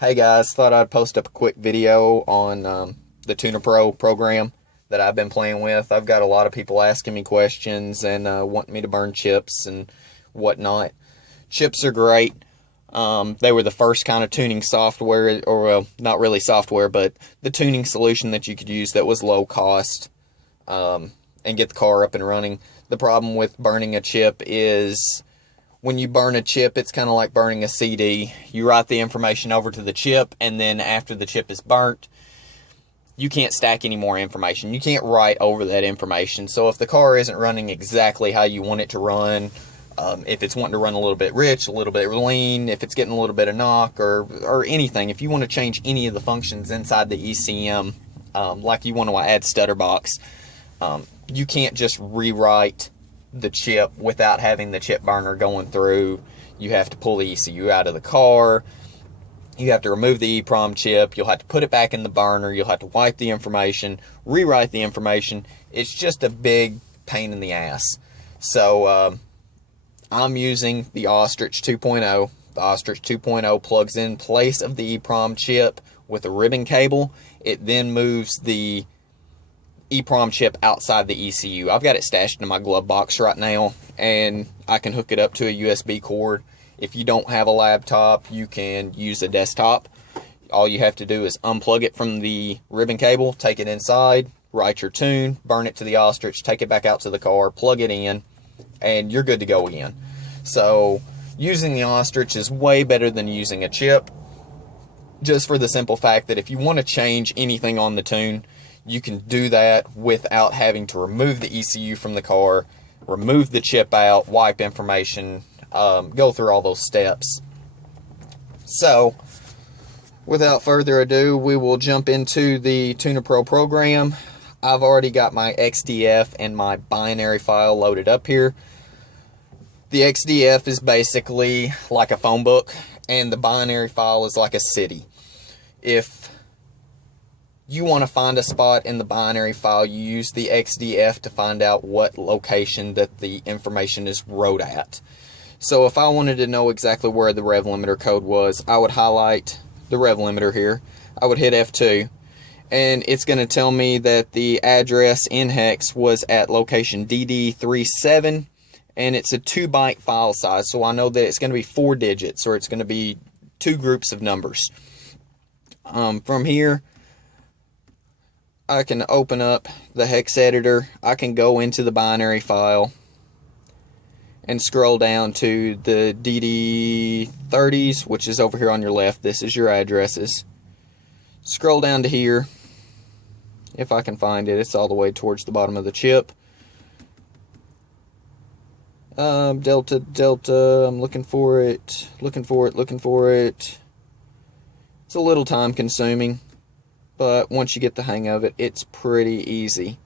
Hey guys, thought I'd post up a quick video on the tunerpro program that I've been playing with. I've got a lot of people asking me questions and wanting me to burn chips and whatnot. Chips are great. They were the first kind of tuning software, or well, not really software, but the tuning solution that you could use that was low cost and get the car up and running. The problem with burning a chip is when you burn a chip, it's kind of like burning a CD. You write the information over to the chip, and then after the chip is burnt, you can't stack any more information. You can't write over that information. So if the car isn't running exactly how you want it to run, if it's wanting to run a little bit rich, a little bit lean, if it's getting a little bit of knock or anything, if you want to change any of the functions inside the ECM, like you want to add stutter box, you can't just rewrite the chip without having the chip burner going through. You have to pull the ECU out of the car. You have to remove the EEPROM chip. You'll have to put it back in the burner. You'll have to wipe the information, rewrite the information. It's just a big pain in the ass. So I'm using the Ostrich 2.0. The Ostrich 2.0 plugs in place of the EEPROM chip with a ribbon cable. It then moves the EEPROM chip outside the ECU. I've got it stashed in my glove box right now, and I can hook it up to a USB cord. If you don't have a laptop, you can use a desktop. All you have to do is unplug it from the ribbon cable, take it inside, write your tune, burn it to the Ostrich, take it back out to the car, plug it in, and you're good to go again. So using the Ostrich is way better than using a chip, just for the simple fact that if you want to change anything on the tune, you can do that without having to remove the ECU from the car, remove the chip out, wipe information, go through all those steps. So, without further ado, we will jump into the tunerpro program. I've already got my XDF and my binary file loaded up here. The XDF is basically like a phone book, and the binary file is like a city. If you want to find a spot in the binary file, you use the XDF to find out what location that the information is wrote at. So if I wanted to know exactly where the rev limiter code was, I would highlight the rev limiter here. I would hit F2, and it's going to tell me that the address in hex was at location DD37, and it's a 2-byte file size, so I know that it's going to be 4 digits, or it's going to be 2 groups of numbers. From here, I can open up the hex editor. I can go into the binary file and scroll down to the DD30s, which is over here on your left. This is your addresses. Scroll down to here. If I can find it, it's all the way towards the bottom of the chip. Delta, I'm looking for it. It's a little time consuming, but once you get the hang of it, it's pretty easy.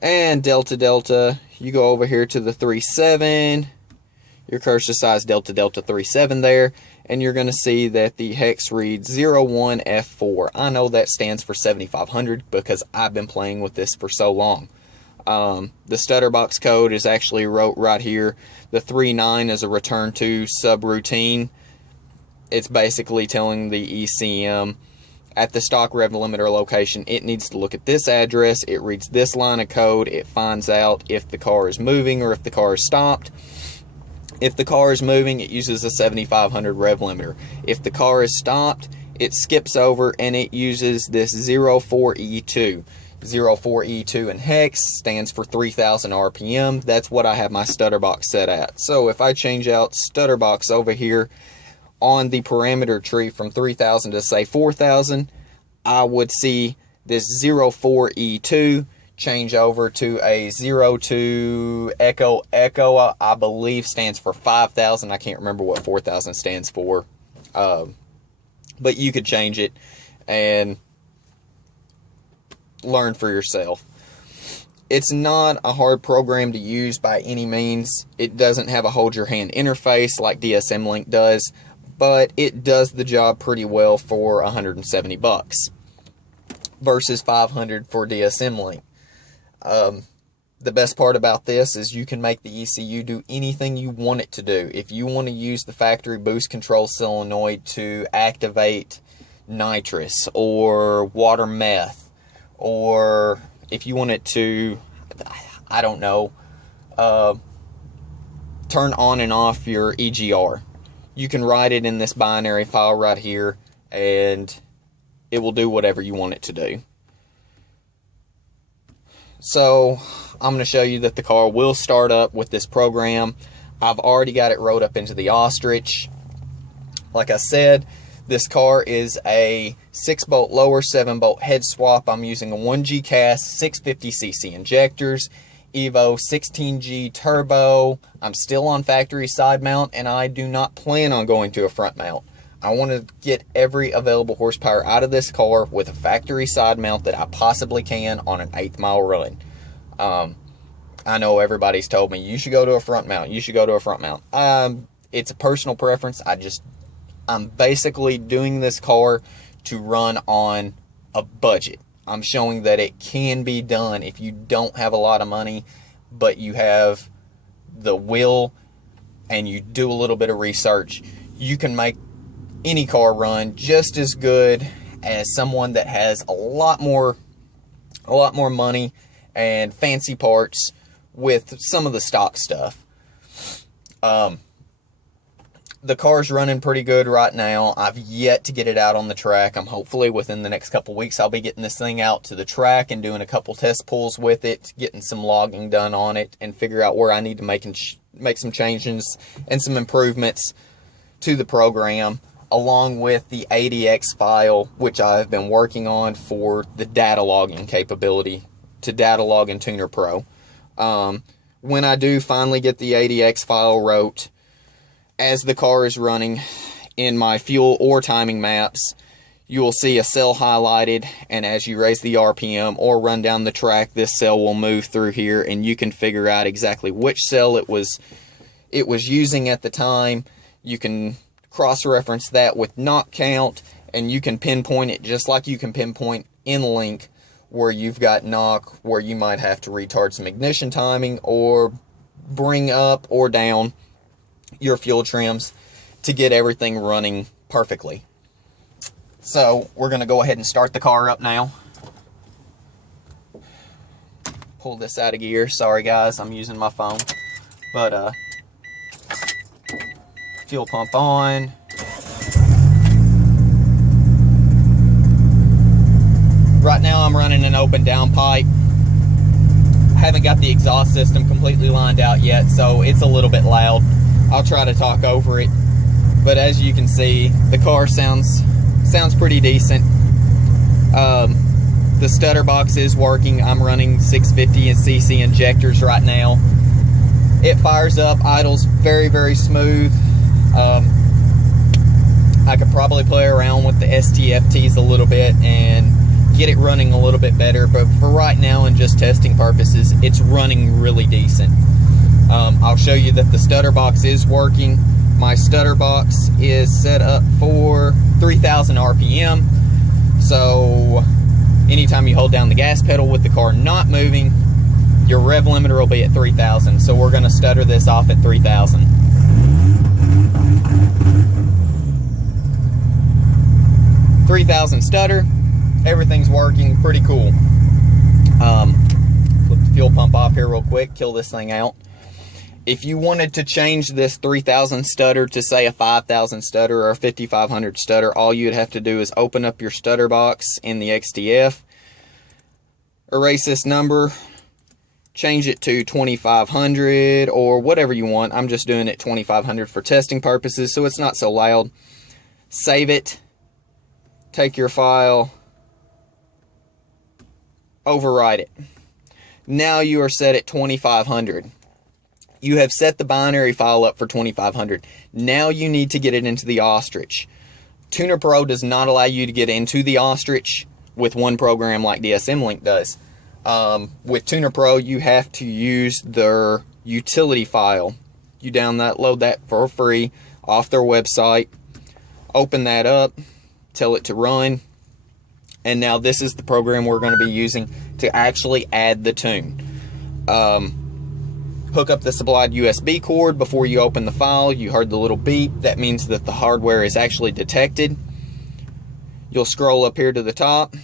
And delta, you go over here to the 37, your cursor size delta 37 there, and you're going to see that the hex reads 01F4. I know that stands for 7500 because I've been playing with this for so long. The stutter box code is actually wrote right here. The 39 is a return to subroutine. It's basically telling the ECM at the stock rev limiter location, it needs to look at this address, it reads this line of code, it finds out if the car is moving or if the car is stopped. If the car is moving, it uses a 7500 rev limiter. If the car is stopped, it skips over and it uses this 04E2. 04E2 in hex stands for 3000 RPM. That's what I have my stutter box set at. So if I change out stutter box over here on the parameter tree from 3000 to say 4000, I would see this 04E2 change over to a 02 Echo. Echo, I believe, stands for 5000. I can't remember what 4000 stands for. But you could change it and learn for yourself. It's not a hard program to use by any means. It doesn't have a hold your hand interface like DSM Link does, but it does the job pretty well for 170 bucks versus 500 for DSM Link. The best part about this is you can make the ECU do anything you want it to do. If you want to use the factory boost control solenoid to activate nitrous or water meth, or if you want it to, I don't know, turn on and off your EGR, you can write it in this binary file right here, and it will do whatever you want it to do. So I'm going to show you that the car will start up with this program. I've already got it rolled up into the Ostrich. Like I said, this car is a 6-bolt lower, 7-bolt head swap. I'm using a 1G cast, 650cc injectors, Evo 16G turbo. I'm still on factory side mount, and I do not plan on going to a front mount. I want to get every available horsepower out of this car with a factory side mount that I possibly can on an 8th mile run. I know everybody's told me, you should go to a front mount, you should go to a front mount. It's a personal preference. I'm basically doing this car to run on a budget. I'm showing that it can be done if you don't have a lot of money, but you have the will and you do a little bit of research. You can make any car run just as good as someone that has a lot more money and fancy parts with some of the stock stuff. The car's running pretty good right now. I've yet to get it out on the track. I'm hopefully within the next couple weeks I'll be getting this thing out to the track and doing a couple test pulls with it, getting some logging done on it, and figure out where I need to make some changes and some improvements to the program, along with the ADX file, which I've been working on for the data logging capability to data log in tunerpro. When I do finally get the ADX file wrote, as the car is running in my fuel or timing maps, you will see a cell highlighted, and as you raise the RPM or run down the track, this cell will move through here, and you can figure out exactly which cell it was using at the time. You can cross-reference that with knock count, and you can pinpoint it just like you can pinpoint in link where you've got knock, where you might have to retard some ignition timing or bring up or down your fuel trims to get everything running perfectly. So we're going to go ahead and start the car up now. Pull this out of gear. Sorry guys, I'm using my phone. But fuel pump on. Right now I'm running an open downpipe. Haven't got the exhaust system completely lined out yet, so it's a little bit loud. I'll try to talk over it, but as you can see, the car sounds pretty decent. The stutter box is working. I'm running 650cc injectors right now. It fires up, idles very, very smooth. I could probably play around with the STFTs a little bit and get it running a little bit better, but for right now and just testing purposes, it's running really decent. I'll show you that the stutter box is working. My stutter box is set up for 3,000 RPM. So anytime you hold down the gas pedal with the car not moving, your rev limiter will be at 3,000. So we're going to stutter this off at 3,000. Stutter. Everything's working pretty cool. Flip the fuel pump off here real quick, kill this thing out. If you wanted to change this 3,000 stutter to say a 5,000 stutter or a 5,500 stutter, all you'd have to do is open up your stutter box in the XDF, erase this number, change it to 2,500 or whatever you want. I'm just doing it 2,500 for testing purposes so it's not so loud. Save it, take your file, override it. Now you are set at 2,500. You have set the binary file up for 2,500. Now you need to get it into the Ostrich. tunerpro does not allow you to get into the Ostrich with one program like DSM Link does. With tunerpro, you have to use their utility file. You download that for free off their website. Open that up, tell it to run, and now this is the program we're going to be using to actually add the tune. Hook up the supplied USB cord before you open the file. You heard the little beep. That means that the hardware is actually detected. You'll scroll up here to the top.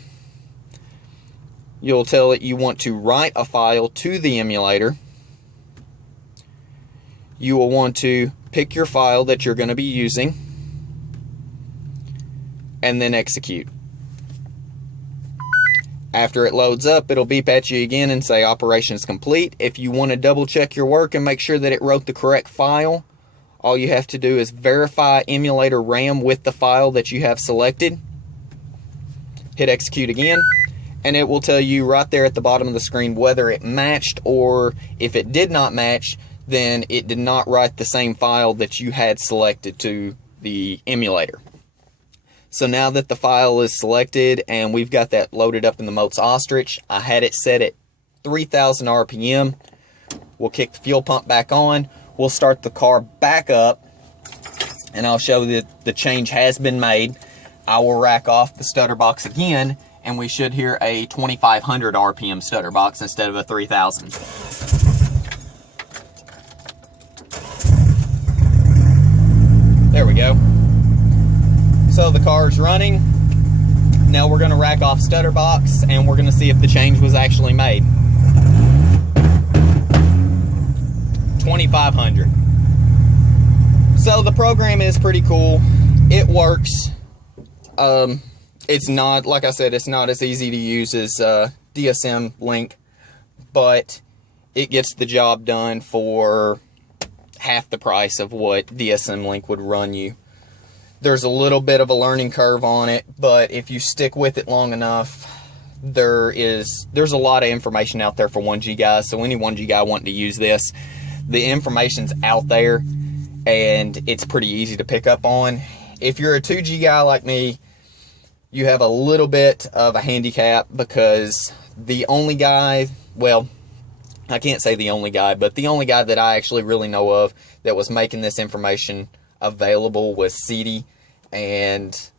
You'll tell it you want to write a file to the emulator. You will want to pick your file that you're going to be using and then execute. After it loads up, it'll beep at you again and say operation is complete. If you want to double check your work and make sure that it wrote the correct file, all you have to do is verify emulator RAM with the file that you have selected. Hit execute again, and it will tell you right there at the bottom of the screen whether it matched, or if it did not match, then it did not write the same file that you had selected to the emulator. So now that the file is selected and we've got that loaded up in the Motes Ostrich, I had it set at 3,000 RPM. We'll kick the fuel pump back on. We'll start the car back up, and I'll show that the change has been made. I will rack off the stutter box again, and we should hear a 2,500 RPM stutter box instead of a 3,000. There we go. So the car's running. Now we're going to rack off stutter box, and we're going to see if the change was actually made. 2,500. So the program is pretty cool. It works. It's not, like I said, it's not as easy to use as DSM Link, but it gets the job done for half the price of what DSM Link would run you. There's a little bit of a learning curve on it, but if you stick with it long enough, there's a lot of information out there for 1G guys. So any 1G guy wanting to use this, the information's out there, and it's pretty easy to pick up on. If you're a 2G guy like me, you have a little bit of a handicap, because the only guy, well, I can't say the only guy, but the only guy that I actually really know of that was making this information available was CD, and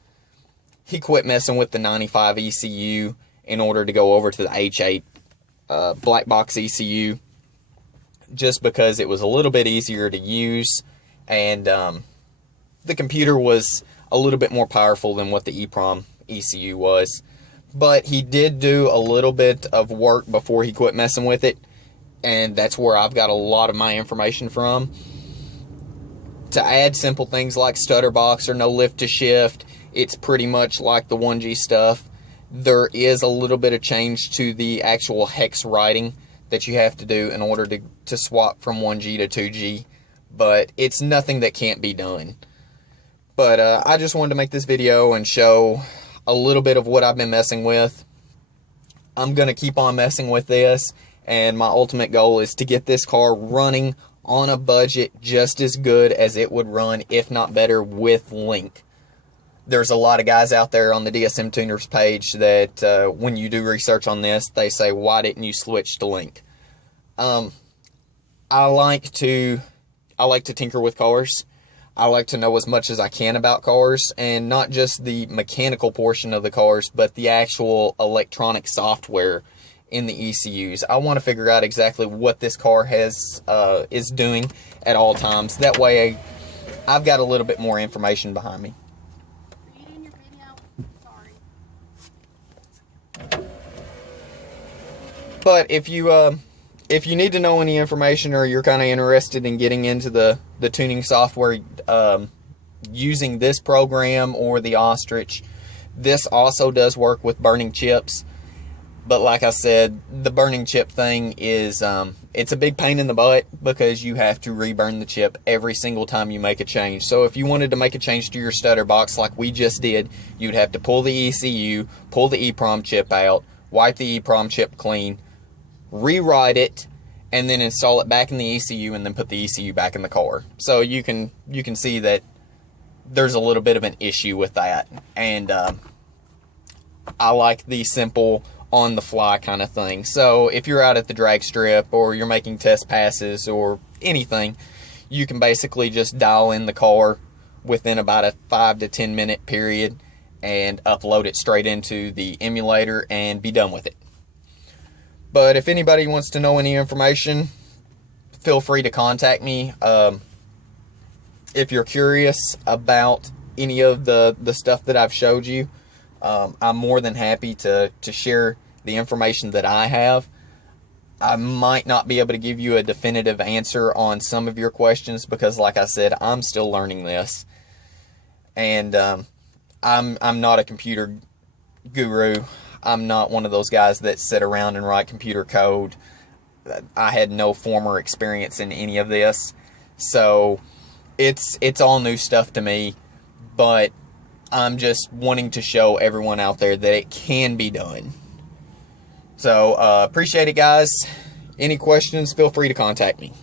he quit messing with the 95 ECU in order to go over to the H8 black box ECU, just because it was a little bit easier to use, and the computer was a little bit more powerful than what the EEPROM ECU was. But he did do a little bit of work before he quit messing with it, and that's where I've got a lot of my information from. To add simple things like stutter box or no lift to shift, it's pretty much like the 1G stuff. There is a little bit of change to the actual hex writing that you have to do in order to swap from 1G to 2G, but it's nothing that can't be done. But I just wanted to make this video and show a little bit of what I've been messing with. I'm going to keep on messing with this, and my ultimate goal is to get this car running on a budget just as good as it would run, if not better, with Link. There's a lot of guys out there on the DSM Tuners page that when you do research on this, they say, why didn't you switch to Link? I like to tinker with cars. I like to know as much as I can about cars, and not just the mechanical portion of the cars, but the actual electronic software in the ECUs. I want to figure out exactly what this car is doing at all times. That way I've got a little bit more information behind me. Are you doing your video? Sorry. But if you need to know any information, or you're kind of interested in getting into the tuning software using this program or the Ostrich, this also does work with burning chips. But like I said, the burning chip thing is, it's a big pain in the butt, because you have to reburn the chip every single time you make a change. So if you wanted to make a change to your stutter box like we just did, you'd have to pull the ECU, pull the EEPROM chip out, wipe the EEPROM chip clean, rewrite it, and then install it back in the ECU, and then put the ECU back in the car. So you can see that there's a little bit of an issue with that. And I like the simple on-the-fly kind of thing. So if you're out at the drag strip, or you're making test passes or anything, you can basically just dial in the car within about a 5 to 10 minute period and upload it straight into the emulator and be done with it. But if anybody wants to know any information, feel free to contact me. If you're curious about any of the stuff that I've showed you, I'm more than happy to share the information that I have. I might not be able to give you a definitive answer on some of your questions because, like I said, I'm still learning this. And I'm not a computer guru. I'm not one of those guys that sit around and write computer code. I had no former experience in any of this. So it's all new stuff to me. But I'm just wanting to show everyone out there that it can be done. So, appreciate it, guys. Any questions, feel free to contact me.